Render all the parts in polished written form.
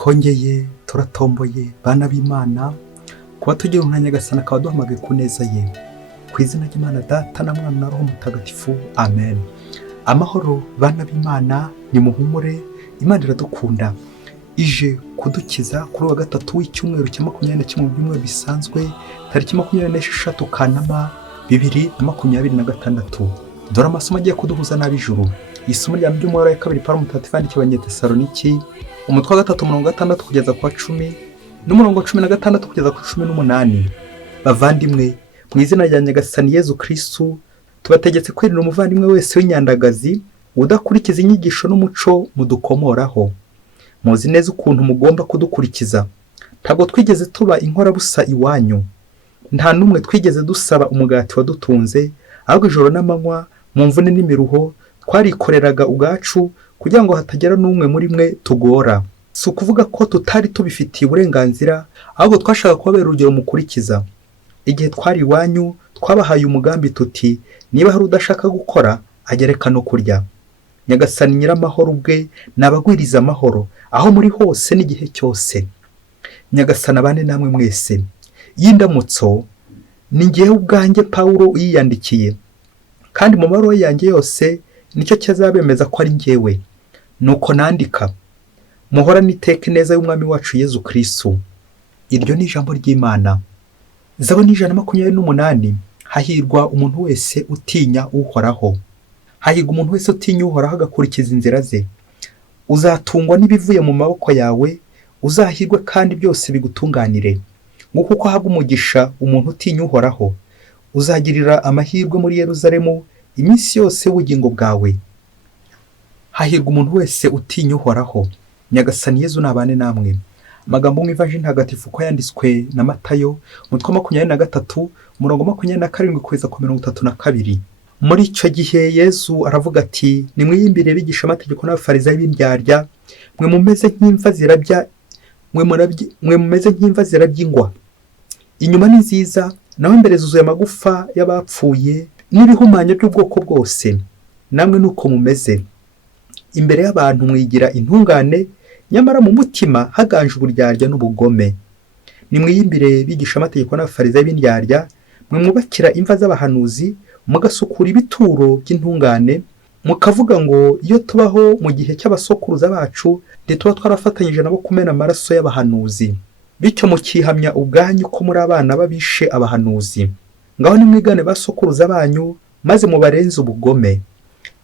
twongeye turatomboye bana b'Imana kuba tugira umwanya Nyagasani akaba duhamagaye ku neza ye, ku izina ry'Imana Data na Mwana na Roho Mutagatifu, amen. Amahoro bana b'Imana, ni muhumure, Imana iradukunda, ije kudukiza kuri wa gatatu w'icyumweru cya 21 byumweru bisanzwe, tariki 26 Kanama 2026. Dore amasomo agiye kuduhuza n'ab'ijuru. Isomo rya by'umwaka wa kabiri Pawulo mutagatifu yandikiye Abanyetesaloniki, umutwe wa 3:6 kugeza ku 10 n'umurongo 16 kugeza ku 18. Bavandimwe, mu izina rya Nyagasani Yezu Kristo, tubategetse kwirinda umuvandimwe wese w'inyandagazi udakurikiza inyigisho n'umuco mudukomoraho. Muzi neza ukuntu mugomba kudukurikiza. Ntabwo twigeze tuba inkorabusa iwanyu, nta numwe twigeze dusaba umugati wadutunze, ahubwo ijoro n'amanywa mu mvune n'imiruho twarikoreraga ubwacu kugira ngo hatagera n'umwe muri mwe tugora. Si ukuvuga ko tutari tubifitiye uburenganzira, ahubwo twashaka kubabera urugero mukurikiza. Igihe twari iwanyu twabahaye umugambi tuti, niba hari udashaka gukora agereka no kurya. Nyagasani Nyiramahoro ubwe nabagwiriza amahoro aho muri hose n'igihe cyose. Nyagasani abane namwe mwese. Y'indamutso ni ngewe ubwanjye Pawulo yiyandikiye, kandi mu mabaruwa yanjye yose nicyo cyazabemeza ko ari ngewe. Nuko nandika, muhorane iteka neza y'umwami wacu Yezu Kristo. Iryo ni ijambo ry'Imana. Zaburi 128. Hahirwa umuntu wese utinya Uhoraho. Hahirwa umuntu wese utinya Uhoraho agakurikiza inzira ze. Uzatungwa n'ibivuye mu maboko yawe, uzahirwe kandi byose bigutunganire. Nguko uko ahabwa umugisha umuntu utinya Uhoraho, uzagirira amahirwe muri Yerusalemu iminsi yose y'ubugingo bwawe. Hahirwa umuntu wese utinya Uhoraho. Nyagasani Yezu nabane namwe. Amagambo mu Ivanjili ntagatifu ko yanditswe na Matayo, umutwe wa 23, umurongo 27 kugeza ku 32. Muri icyo gihe Yezu aravuga ati, nimwiyimbire bigisha amategeko n'abafarisayo b'indyarya, mwe mumeze nk'imva zirabya, mwe mumeze nk'imva zirabya ingwa. Inyuma ni nziza, naho imbere zuzuye amagufa y'abapfuye n'ibihumanya by'ubwoko bwose. Namwe nuko mumeze. Imbere y'abantu mwigira intungane, nyamara mu mutima haganje uburyarya n'ubugome. Nimwiyimbire bigisha amategeko n'abafarisayo b'indyarya, mwe mwubakira imva z'abahanuzi, mugasukura ibituro by'intungane, mukavuga ngo iyo tubaho mu gihe cy'abasokuruza bacu tuba twarafatanyije nabo kumena amaraso y'abahanuzi. Bityo mukihamya ubwanyu ko muri abana babishe abahanuzi. Ngaho nimwigane basokuruza banyu, maze mubarenze ubugome.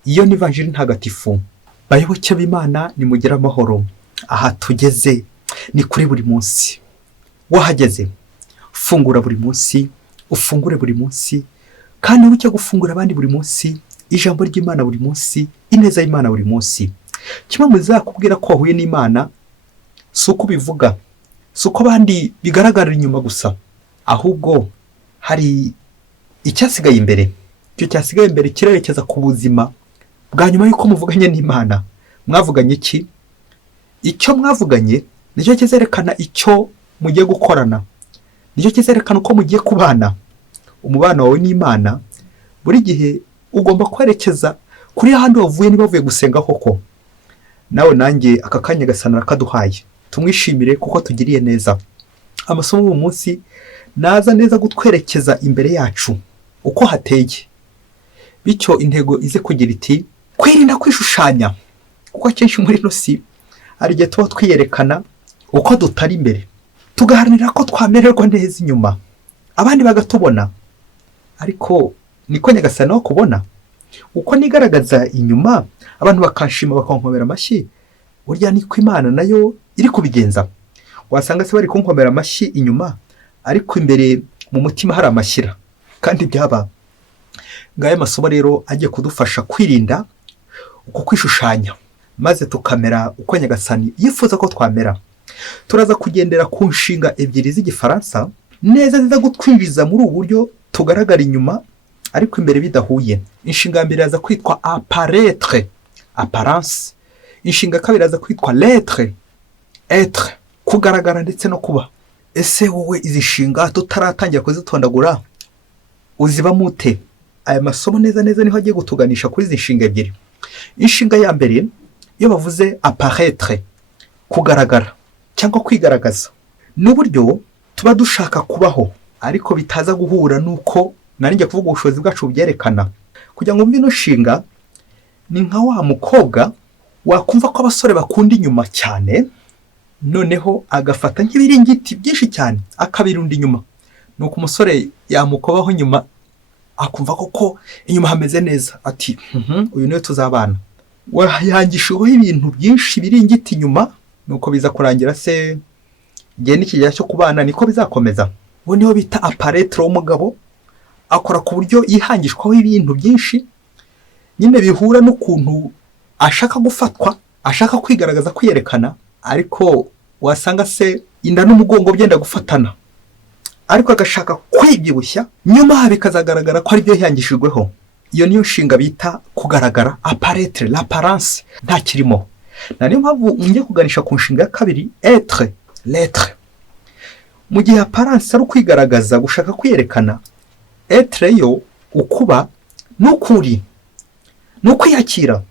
Iyo ni Ivanjili ntagatifu. Bayoboke b'Imana, nimugire amahoro. Aha tugeze ni kuri buri munsi. Wahageze, fungura buri munsi, ufungure buri munsi, kandi ucyo gufungura abandi buri munsi, ijambo ry'Imana buri munsi, ineza y'Imana buri munsi. Kimwe muzakubwira ko wahuye n'Imana, si uko bivuga, si uko abandi bigaragarira inyuma gusa, ahubwo hari icyasigaye imbere. Icyo cyasigaye imbere kirerekeza ku buzima bwa nyuma y'uko muvuganye n'Imana. Mwavuganye iki? Icyo mwavuganye nicyo kizerekana icyo mugiye gukorana, nicyo kizerekana uko mugiye kubana. Umubano wawe n'Imana buri gihe ugomba kwerekeza kuri handi wavuye, niba bavuye gusenga koko. Nawe nanjye aka kanya Gasana kaduhaye, tumwishimire kuko tugiriye neza. Amasomo mu munsi naza neza gutwerekeza imbere yacu uko hateye, bityo intego ize kugira iti, kwirinda kwishushanya, kuko akenshi muri no si ari gihe tuba twiyerekana uko dutari imbere, tugaharanira ko twamererwa neza inyuma abandi bagatubona. Ariko niko Nyagasani wo kubona, uko nigaragaza inyuma abantu bakanshima bakankomera amashyi, burya niko Imana nayo iri kubigenza. Wasanga se bari kunkomera amashyi inyuma, ariko imbere mu mutima hari amashyira, kandi byaba ngaye. Masomo rero agiye kudufasha kwirinda uko kwishushanya, maze tukamera uko Nyagasani yifuza ko twamera. Turaza kugendera ku nshinga ebyiri z'Igifaransa neza ziza gutwinjiza muri ubu buryo tugaragara inyuma ariko imbere bidahuye. Inshinga mbere yaza kwitwa apparaître, apparence. Inshinga kabiri yaza kwitwa l'être, être, kugaragara ndetse no kuba. Ese wowe izi nshinga tutaratangira kuzitondagura uziba mute? Aya masomo neza neza niho agiye gutuganisha kuri izi nshinga ebyiri. Inshinga ya mbere iyo bavuze apparaître, kugaragara, cyangwa kwigaragaza. N'uburyo tuba dushaka kubaho ariko bitaza guhura nuko narinjye kuvuga ubushobozi bwacu byerekana. Kugira ngo mbe nshinga ni nka wa mukobwa wakumva ko abasore bakunda inyuma cyane, noneho agafata nk'ibiringiti byinshi cyane akabirunda inyuma. Nuko umusore yamukobaho inyuma akumva koko inyuma hameze neza, ati uyu niwe tuzabana. Wayangishiweho ibintu byinshi biringiti inyuma, nuko biza kurangira se igihe n'ikigera cyo kubana niko bizakomeza. Uwo niho bita aparetre w'umugabo, akora ku buryo yihangishwaho ibintu byinshi nyine bihura n'ukuntu ashaka gufatwa, ashaka kwigaragaza, kwiyerekana, ariko wasanga se inda n'umugongo byenda gufatana, ariko agashaka kwibyibushya, nyuma bikazagaragara ko ari byo yihangishijweho. Iyo niyo nshinga bita kugaragara, apparaître, l'apparence nta kirimo. Na niyo mpamvu ngiye kuganisha ku nshinga ya kabiri, être, l'être. Mu gihe apparence ari ukwigaragaza, gushaka kwiyerekana, être yo ukuba n'ukuri, n'ukwiyakira.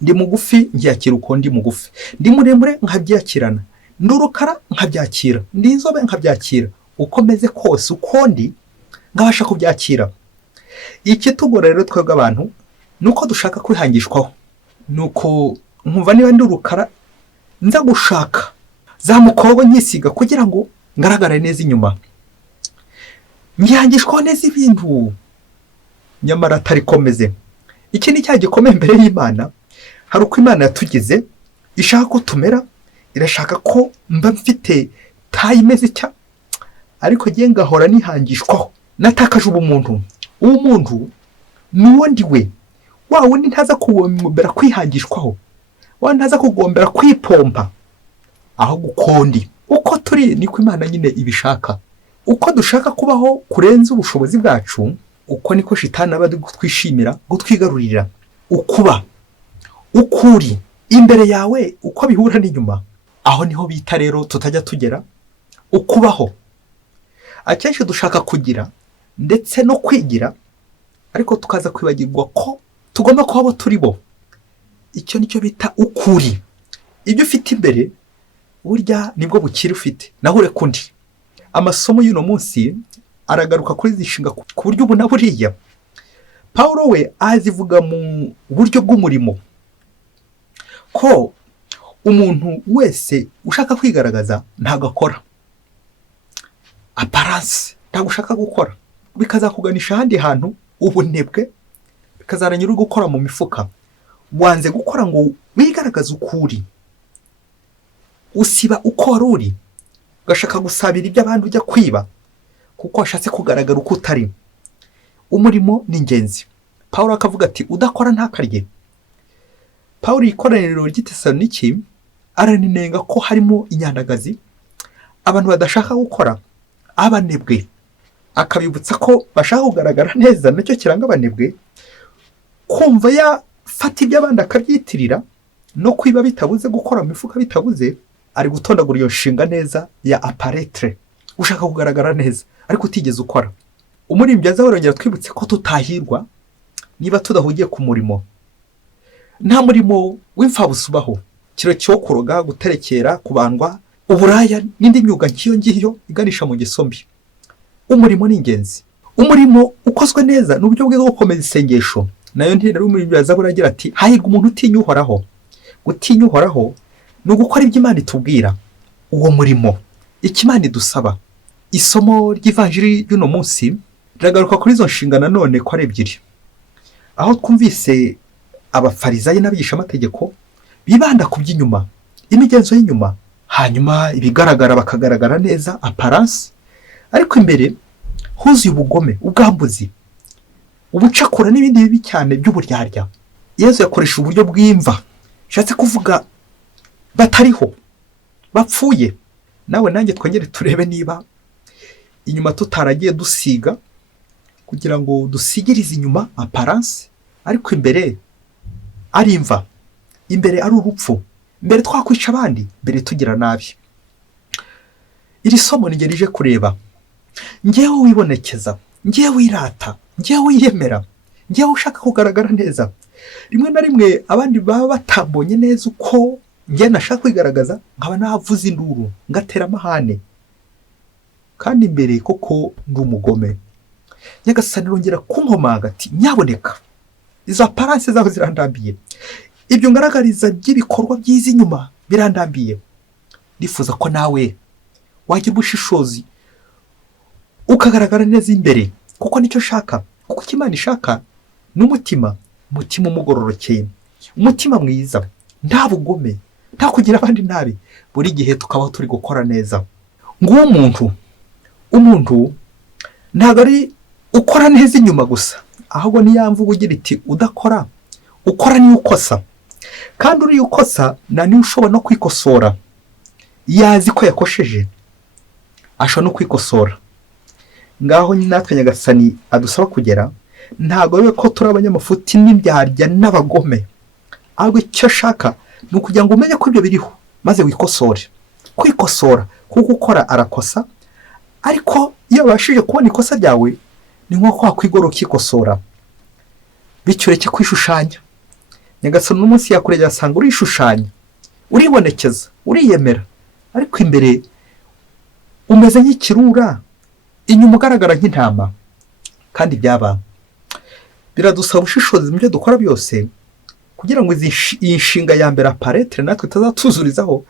Ndi mugufi ngiyakira uko ndi mugufi, ndi muremure nkabyakirana, ndi urukara nkabyakira, ndi inzobe nkabyakira, uko meze kose uko ndi nkabasha kubyakira. Ikitugora rero twebwe abantu nuko dushaka kwihangishwaho, nuko nkumva niba ndi urukara nza gushaka za mukobwa nyisiga kugira ngo ngaragare neza inyuma, ngihangishwaho neza ibintu nyamara atari komeze. Iki ni cya gikomeye imbere y'Imana. Hari uko Imana yatugize, ishaka ko tumera, irashaka ko mba mfite tayi imeze cya, ariko ngiye ngahora nihangishwaho, natakaje ubumuntu. Uwo muntu nuwo ndiwe, wa wundi ntaza kugombera kwihangishwaho, wa ntaza kugombera kwipompa, aho gukondi. Uko turi niko Imana nyine ibishaka. Uko dushaka kubaho kurenza ubushobozi bwacu, uko niko shitani aba twishimira gutwigarurira. Ukuba ukuri imbere yawe uko bihura n'inyuma, aho niho bita rero tutajya tugera. Ukubaho akenshi dushaka kugira ndetse no kwigira, ariko tukaza kwibagirwa ko tugomba kuba abo turi bo. Icyo nicyo bita ukuri. Ibyo ufite imbere burya nibwo bukiri ufite, naho ureka undi. Amasomo y'uno munsi aragaruka kuri zishinga ku buryo ubu na buriya. Paulo we azivuga mu buryo bw'umurimo ko umuntu wese ushaka kwigaragaza ntago akora apparence, ntago ushaka gukora, bikazakuganisha ahandi hantu ubunebwe, bikazaranyura gukora mu mifuka. Wanze gukora ngo wigaragaze ukuri, usiba uko wari uri, ugashaka gusabira ibyo abandi ujya kwiba kuko washatse kugaragara uko utari. Umurimo ni ingenzi. Paulo akavuga ati udakora ntakarye. Paulo ikoraniro ry'Itesaloniki araninenga ko harimo inyandagazi, abantu badashaka gukora, abanebwe. Akabibutsa ko bashaka kugaragara neza, nacyo kiranga abanebwe. Kumva yafata ibyo abandi akabyitirira no kwiba bitabuze, gukora mu mifuka bitabuze, ari gutondagura iyo nshinga neza ya apparaître, ushaka kugaragara neza ariko utigeze ukora. Umuririmbyi azabarongera twibutse ko tutahirwa niba tudahugiye ku murimo. Nta murimo w'imfabusa ubaho, kiro cyo kuroga, guterekera, kubandwa, uburaya n'indi myuga nk'iyo ngiyo iganisha mu gisombi. Umurimo ni ingenzi. Umurimo ukozwe neza n'uburyo bwo gukomeza isengesho. Nayo ntera umuririmbyi azabura agira ati hahirwa umuntu utinya Uhoraho. Gutinya Uhoraho ni ugukora ibyo Imana itubwira. Uwo murimo Imana idusaba. Isomo ry'ivanjiri y'uno munsi riragaruka kuri izo nshinga nanone ko ari ebyiri, aho twumvise abafarizayi n'abigishamategeko bibanda ku by'inyuma, imigenzo y'inyuma, hanyuma ibigaragara bakagaragara neza apparence, ariko imbere huzuye ubugome, ubwambuzi, ubucakura n'ibindi bibi cyane by'uburyarya. Yesu yakoresha uburyo bw'imva, shatse kuvuga batariho, bapfuye. Nawe nanjye twongere turebe niba inyuma tutaragiye dusiga kugira ngo dusigirize inyuma apparence, ariko imbere ari imva, imbere ari urupfu, imbere twakwica abandi, imbere tugira nabi. Iri somo nige rije kureba ngewe wibonekeza, ngewe wirata, ngewe wiyemera, ngewe ushaka kugaragara neza. Rimwe na rimwe abandi baba batambonye neza uko njye nashaka kwigaragaza nkaba navuze induru ngatera amahane kandi imbere koko ndi umugome. Nyagasani rongera kunkomanga ati nyaboneka izo aparanse zaho zirandambiye, ibyo ngaragariza by'ibikorwa byiza inyuma birandambiye. Ndifuza ko nawe wagira ubushishozi ukagaragara neza imbere, kuko nicyo shaka. Kuko Imana ishaka n'umutima umugororokeye, umutima mwiza, nta bugome, nta kugira abandi nabi. Buri gihe tukabaho turi gukora neza. Nguwo umuntu ntabwo ari ukora neza inyuma gusa, ahubwo niyo mvugo ugira iti udakora ukora niyo ukosa. Kandi uriya ukosa niwe ushobora no kwikosora. Yazi ko yakosheje ashobora no kwikosora. Ngaho natwe Nyagasani adusaba kugera, ntabwo ari ko turi abanyamafuti n'indyarya n'abagome, ahubwo icyo ashaka ni ukugira ngo umenye ko ibyo biriho maze wikosore. Kwikosora kuko ukora arakosa, ariko iyo wabashije kubona ikosa ryawe ni nko kwakwigora ukikosora, bityo ureke kwishushanya. Nyagasani n'umunsi yakurega asanga urishushanya, uribonekeza, uriyemera, ariko imbere umeze nk'ikirura, inyuma ugaragara nk'intama. Kandi biradusaba ubushishozi mu byo dukora byose, kugira ngo iyi nshinga ya mbere aparetere natwe tuzatuzurizaho,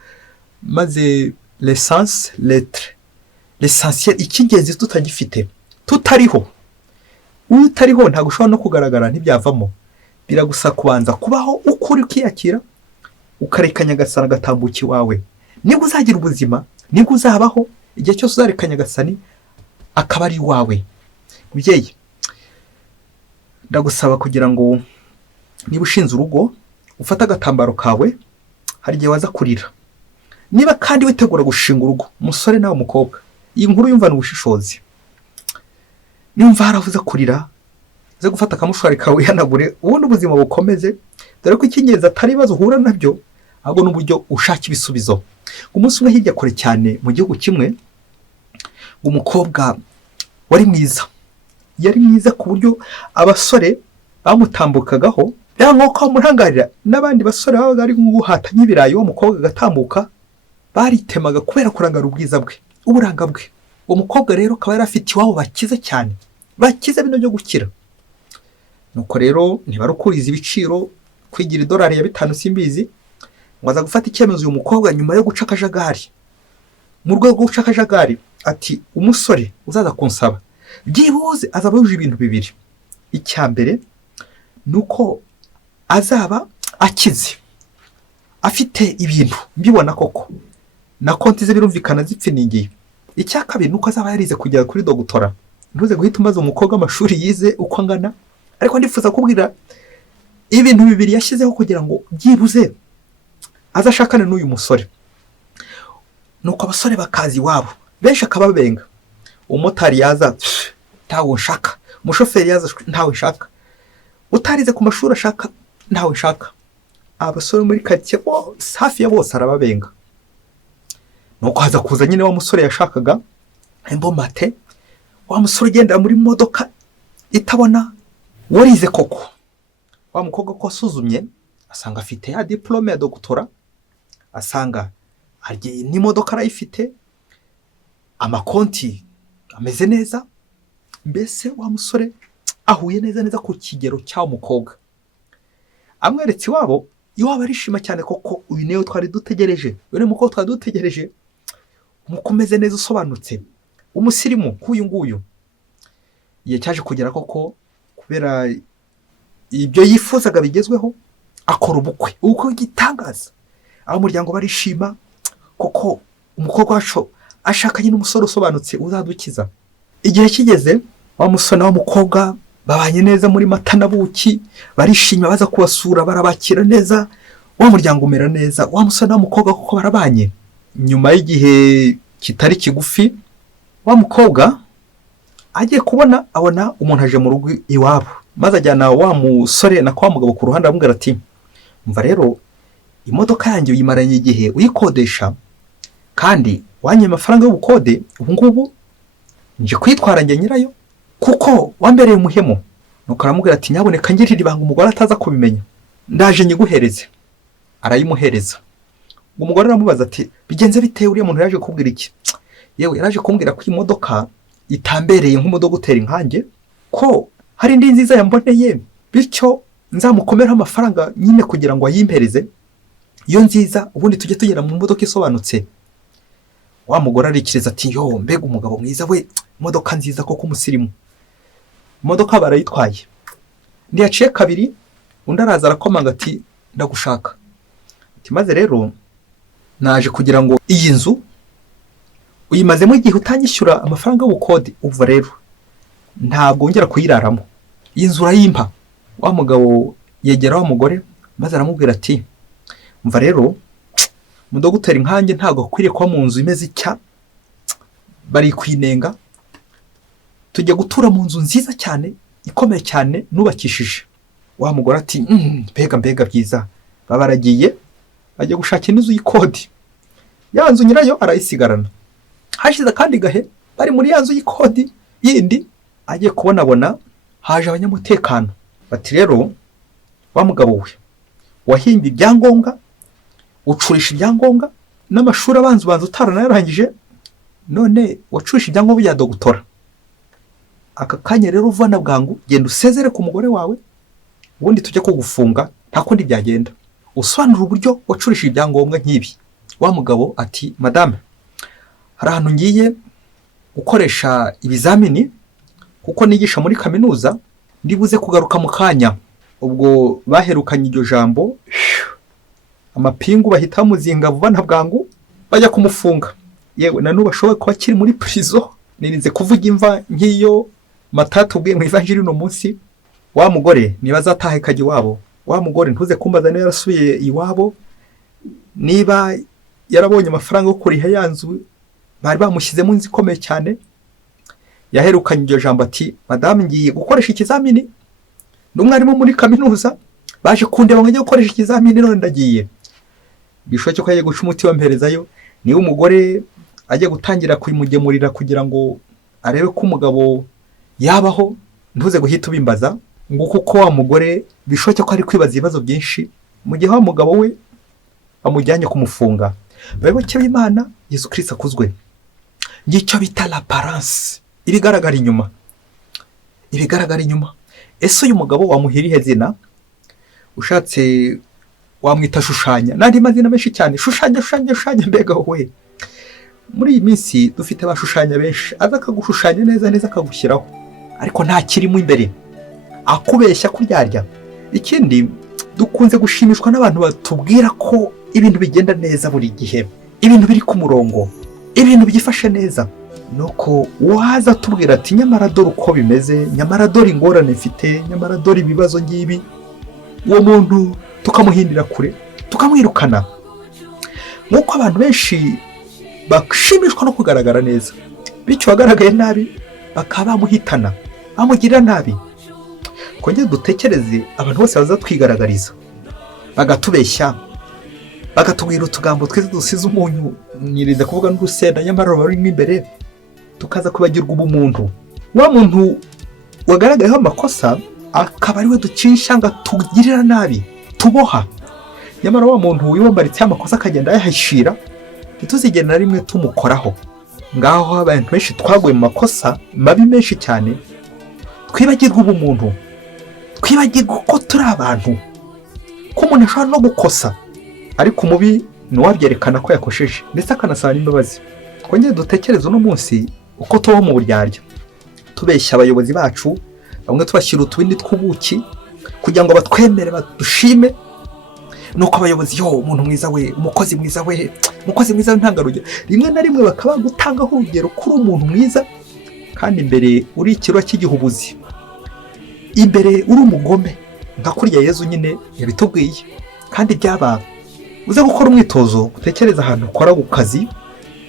maze l'essence l'être, l'essentiel, icy'ingenzi tutagifite, tutariho. Utariho ntabwo ushobora no kugaragara, ntibyavamo. Biragusaba kubanza kubaho ukuri, ukiyakira, ukareka Nyagasani agatambuka iwawe. Nibwo uzagira ubuzima, nibwo uzabaho. Igihe cyose uzareka Nyagasani akaba ari iwawe. Mubyeyi, ndagusaba kugira ngo niba ushinze urugo ufate agatambaro kawe, hari igihe waza kurira. Niba kandi witegura gushinga urugo, umusore nawe umukobwa, iyi nkuru yumvana ubushishozi. Nimba haravuze kurira, uze gufata akamushwari kawe wihanagure, ubundi ubuzima bukomeze. Dore ko icy'ingenzi atari ibibazo uhura nabyo, ahubwo n'uburyo ushaka ibisubizo. Umunsi umwe hirya kure cyane mu gihugu kimwe, umukobwa wari mwiza, yari mwiza ku buryo abasore bamutambukagaho nk'uko bamurangarira. N'abandi basore babaga ari guhata nk'ibirayi, uwo mukobwa agatambuka baritemaga kubera kurangara ubwiza bwe, uburanga bwe. Uwo mukobwa rero akaba yari afite iwabo bakize cyane, bakize bino byo gukira. Nuko rero ntibarukuriza ibiciro, kwigira idolari ya 5 simbizi, ngo aza gufata icyemezo uyu mukobwa nyuma yo guca akajagari. Mu rwego rwo guca akajagari ati umusore uzaza kunsaba byibuze azaba yuje ibintu bibiri. Icya mbere nuko azaba akize, afite ibintu mbibona koko, na konti ze birumvikana zipfiningiye. Icya kabiri nuko azaba yarize kugera kuri dogutora. Ntuze guhita umaze umukobwa amashuri yize uko angana, ariko ndifuza kubwira ibintu bibiri yashyizeho kugira ngo byibuze azashakane n'uyu musore. Nuko abasore bakazi iwabo, benshi akababenga. Umumotari yaza ntawe nshaka, umushoferi yaza ntawe nshaka, utarize ku mashuri ashaka ntawe nshaka. Abasore muri karitsiye hafi ya bose arababenga. Nuko haza kuza nyine wa musore yashakaga, imbomate, wa musore ugendera muri modoka itabona, warize koko. Wa mukobwa ko asuzumye asanga afite ya diplome ya dogutora, asanga n'imodoka arayifite, amakonti ameze neza. Mbese wa musore ahuye neza ku kigero cya umukobwa. Amweretse iwabo arishima cyane koko, uyu niwe twari dutegereje, uyu ni umukobwa twari dutegereje, umukomeze neza, usobanutse, umusirimu k'uyu nguyu. Igihe cyaje kugera koko, kubera ibyo yifuzaga bigezweho, akora ubukwe bw'igitangaza. Ab'umuryango barishima koko, umukobwa wacu ashakanye n'umusore usobanutse uzadukiza. Igihe kigeze, wa musore n'umukobwa babanye neza muri mata na buki, barishima, baza kubasura barabakira neza, wa muryango umera neza. Wa musore n'umukobwa kuko barabanye. Nyuma y'igihe kitari kigufi, wa mukobwa agiye kubona abona umuntu aje mu rugo iwabo, maze ajyana wa musore na kwa mugabo ku ruhande amubwira ati umva rero, imodoka yanjye uyimaranye igihe uyikodesha, kandi wanyeye amafaranga y'ubukode, ubu ngubu nje kwitwara njye nyirayo kuko wambereye umuhemu. Nuko aramubwira ati nyaboneka ngirira ibanga umugore ataza kubimenya, ndaje nyiguhereze. Arayimuhereza. ngo umugore aramubaza ati bigenze bite, uriya muntu yaje kubwira iki? Yewe yaraje kumbwira ko imodoka itambereye nk'umudogiteri nkanjye, ko hari indi nziza yamboneye, bityo nzamukomeraho amafaranga nyine kugira ngo ayimpereze iyo nziza, ubundi tujye tugera mu modoka isobanutse. Wa mugore arikiriza ati yo, mbega umugabo mwiza we, imodoka nziza koko umusirimu. Imodoka barayitwaye, ntiyaciye kabiri undi araza arakomanga ati ndagushaka. Ati maze rero naje kugira ngo iyi nzu uyimazemo igihe utanyishyura amafaranga y'ubukode, uva rero ntabwo wongera kuyiraramo, iyi nzu urayimpa. Wa mugabo yegera wa mugore maze aramubwira ati umva rero, umudogiteri nkanjye ntabwo akwiriye kuba mu nzu imeze icya, bari kwinenga, tujya gutura mu nzu nziza cyane ikomeye cyane nubakishije. Wa mugore ati mbega byiza. Baba baragiye bajya gushaka inzu y'ikodi, ya nzu nyirayo arayisigarana. Hashize kandi gahe bari muri ya nzu y'ikodi yindi, agiye kubonabona haje abanyamutekano bati rero wa mugabo we wahimbye ibyangombwa, ucurisha ibyangombwa n'amashuri abanza utaranarangije, none wacurisha ibyangombwa bya dogutora. Aka kanya rero uvana bwangu genda usezere ku mugore wawe, ubundi tujye kugufunga, nta kundi byagenda. Usobanura uburyo wacurisha ibyangombwa nk'ibi. Wa mugabo ati madame, hari ahantu ngiye gukoresha ibizamini kuko nigisha muri kaminuza, ndibuze kugaruka mu kanya. Ubwo baherukanye iryo jambo, amapingu bahita bamuzinga vuba na bwangu bajya kumufunga. Yewe na n'ubu ashoboye kuba akiri muri prison. Nirinze kuvuga imva nk'iyo Matatu ubwiye mu ivanjiri uno munsi. Wa mugore niba azataha kajya iwabo, wa mugore ntuze kumbaza niba yarasubiye iwabo, niba yarabonye amafaranga yo kuriha ya nzu bari bamushyizemo inzu ikomeye cyane. Yaherukanye iryo jambo ati madame, ngiye gukoresha ikizamini n'umwarimu muri kaminuza, baje kundeba ngo njye gukoresha ikizamini, none ndagiye. Bishoboke ko yagiye guca umuti wamperezayo. Niba umugore ajya gutangira kuyimugemurira kugira ngo arebe ko umugabo yabaho, ntuze guhita ubimbaza ngo kuko wa mugore bishoboke ko ari kwibaza ibibazo byinshi mu gihe wa mugabo we amujyanye kumufunga. Bayoboke b'Imana, Yesu Kristo akuzwe. Ngicyo bita l'apparence, ibigaragara inyuma. Ibigaragara inyuma. Ese uyu mugabo wamuhira ihe zina? Ushatse wamwita shushanya, n'andi mazina menshi cyane. Shushanya mbega wowe. Muri iyi minsi dufite abashushanya benshi, aza akagushushanya neza akagushyiraho, ariko nta kirimo imbere, akubeshya kuryarya. Ikindi dukunze gushimishwa n'abantu batubwira ko ibintu bigenda neza buri gihe, ibintu biri ku murongo, ibintu byifashe neza. Nuko waza tubwira ati nyamara dore uko bimeze, nyamara dore ingorane mfite, nyamara dore ibibazo ngibi, uwo muntu tukamuhindira kure, tukamwirukana. Nk'uko abantu benshi bashimishwa no kugaragara neza, bityo wagaragaye nabi bakaba bamuhitana, bamugirira nabi. Kongera dutekereze abantu bose baza twigaragariza, bagatubeshya, bagatubwira utugambo twiza dusize umunyu, nirinda kuvuga n'urusenda, nyamara barimo imbere, tukaza kubagirwa ubumuntu. Wa muntu wagaragayeho amakosa akaba ariwe ducisha ngo tugirira nabi, tuboha. Nyamara wa muntu wibambaritse amakosa akagenda yahishira, ntituzigere na rimwe tumukoraho. Ngaho abantu benshi twaguye mu makosa mabi menshi cyane, twibagirwa ubumuntu, twibagirwa ko turi abantu, ko umuntu ashobora no gukosa, ariko umubi nuwabyerekana ko yakosheje ndetse akanasaba n'imbabazi. Twongere dutekereze uno munsi uko tubaho mu buryarya, tubeshya abayobozi bacu, bamwe tubashyira utubindi tw'ubuki kugira ngo batwemere badushime. Nuko abayobozi yo umuntu mwiza we, umukozi mwiza we, umukozi mwiza w'intangarugero, rimwe na rimwe bakaba gutangaho urugero kuri umuntu mwiza, kandi imbere uri ikirwa cy'igihubuzi, imbere uri umugome, nka kurya Yezu nyine yabitubwiye. Kandi byaba uze gukora umwitozo, utekereza ahantu ukora ku kazi,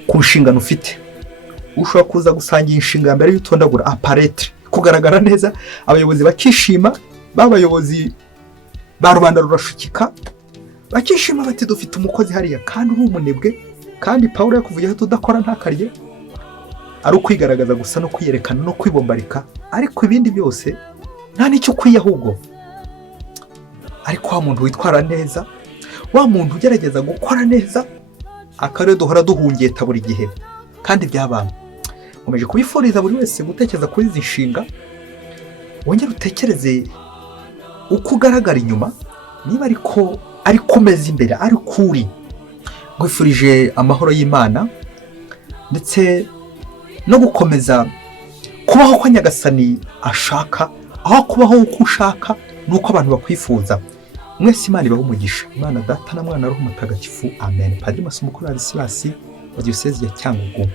ku nshingano ufite. Ushobora kuza gusangira inshinga mbere y'utondagura apparaître, kugaragara neza, abayobozi bakishima, babayobozi ba rubanda rurashukika, bakishima bati dufite umukozi hariya, kandi uri umunebwe, kandi Pawulo yakuvuyeho tudakora ntakarye, ari ukwigaragaza gusa no kwiyerekana no kwibombarika, ariko ibindi byose nta nicyo ukwiye ahubwo. Ariko wa muntu witwara neza, wa muntu ugerageza gukora neza, akarere duhora duhungeta buri gihe kandi byabaye. Nkomeje kubifuriza buri wese gutekereza kuri izi nshinga, wongere utekereze uko ugaragara inyuma, niba ariko umeze imbere ari kuri. Nkwifurije amahoro y'Imana ndetse no gukomeza kubaho kwa Nyagasani ashaka, aho kubaho uko ushaka nuko abantu bakwifuza. Mwese Imana ibahe umugisha. Imana Data na Mwana na Roho Mutagatifu, amen. Padiri Masomo kuri Arisirasi wa Diyosezi ya Cyangugu.